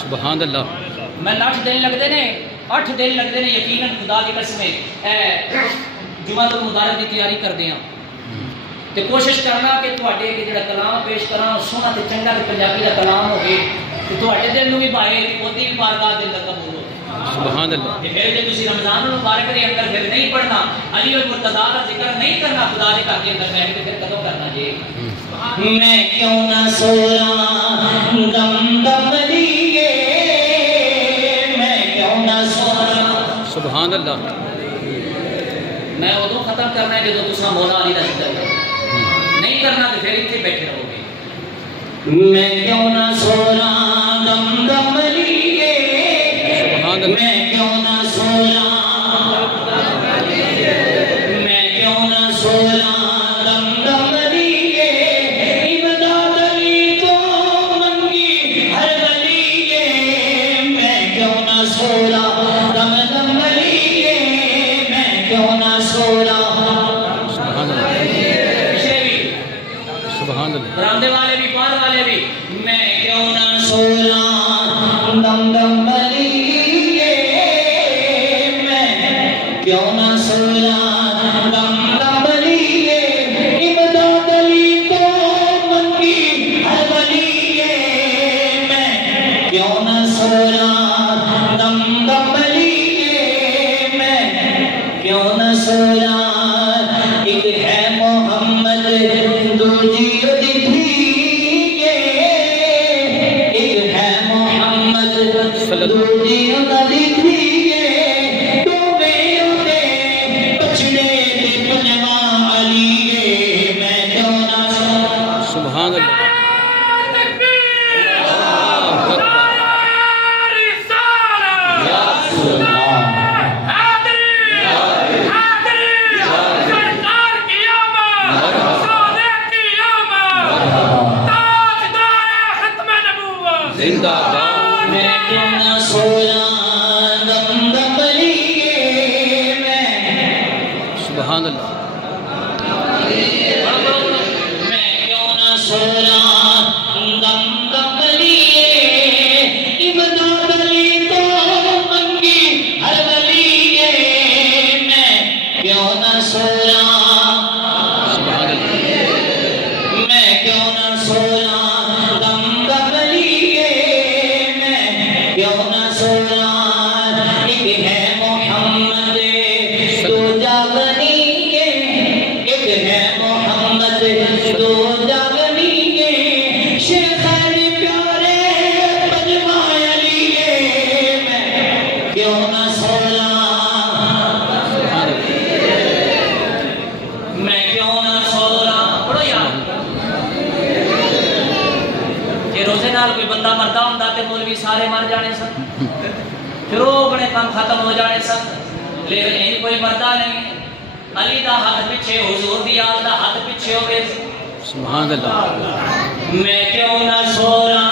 سبحان اللہ. میں 8 دن لگتے نے 8 دن لگتے نے یقیناً خدا کی قسم جمعہ المبارک کی تیاری کرتے ہیں تے کوشش کرنا کہ تواڈے کہ جڑا کلام پیش کراں سونا تے چنگا تے پنجابی دا کلام ہوے تے تواڈے دل نوں بھی بھائے اودی بھی بارگاہ دے اندر قبول ہو. سبحان اللہ. پھر جے تسی رمضان المبارک دے اندر پھر نہیں پڑھنا علی المرتضی دا ذکر نہیں کرنا خدا دے گھر دے اندر بیٹھ کے پھر کدوں کرنا جی. میں کیوں نہ سوراں دم دم لیے میں کیوں نہ سوراں. سبحان اللہ. میں ادو ختم کرنا ہے جدو تساں مولا علی دا ذکر کرو نہیں کرنا تو پھر اتنے بیٹھے رہو گے. میں کیوں نہ سوراں دم دم لیے میں کیوں نہ سوراں میں کیوں نہ سوراں دم دم لیے امداد علی تو منگی ہر ولیے میں کیوں نہ سوراں دم دم لیے میں کیوں نہ سوراں. سبحان اللہ. برامدے والے بھی پار والے بھی میں کیوں نہ سوراں دم دم لیے میں کیوں نہ سوراں دم دم لیے امداد علی تو منگی ہر ولیے میں کیوں نہ سوراں دم دم لیے میں کیوں نہ سوراں. ایک ہے محمد دوجی سبحان اللہ. زندہ باد. میں کیوں نہ سوراں دم دم لیے میں سبحان اللہ. میں کیوں نہ سوراں دم دم لیے امداد علی تو منگی ہر ولیے میں کیوں نہ سوراں میں کیوں نہ سوراں دم دم لیے میں کیوں نہ سوراں. ایک ہے محمد دو جاگنی ایک ہے محمد دو جاگنی شیخ علی پیارے پنجوائے علی میں کیوں نہ سوراں میں کیوں نہ سوراں. پڑھو یار جی روزے نال کوئی بندہ مردا ہوندا تے مولوی سارے مر جانے سن پھر وہ اپنے کام ختم ہو جانے سن لیکن یہ کوئی مردا نہیں. علی دا ہاتھ پیچھے حضور دی آل دا ہاتھ پیچھے ہو گئے. سبحان اللہ. میں کیوں نہ سوراں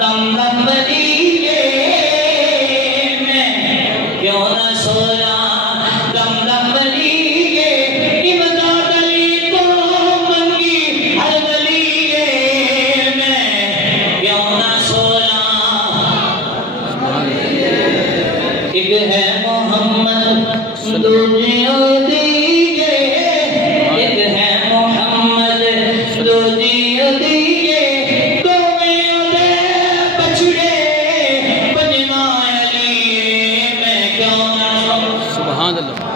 دم دم لیے میں کیوں نہ سوراں دم دم لیے امداد علی تو منگی ہر ولیے میں کیوں نہ سوراں. ایک ہے محمد دوجی دیے ایک ہے محمد دوجی دیے دونوں دے بچڑے پنجوائے علی میں کیوں نہ. سبحان اللہ.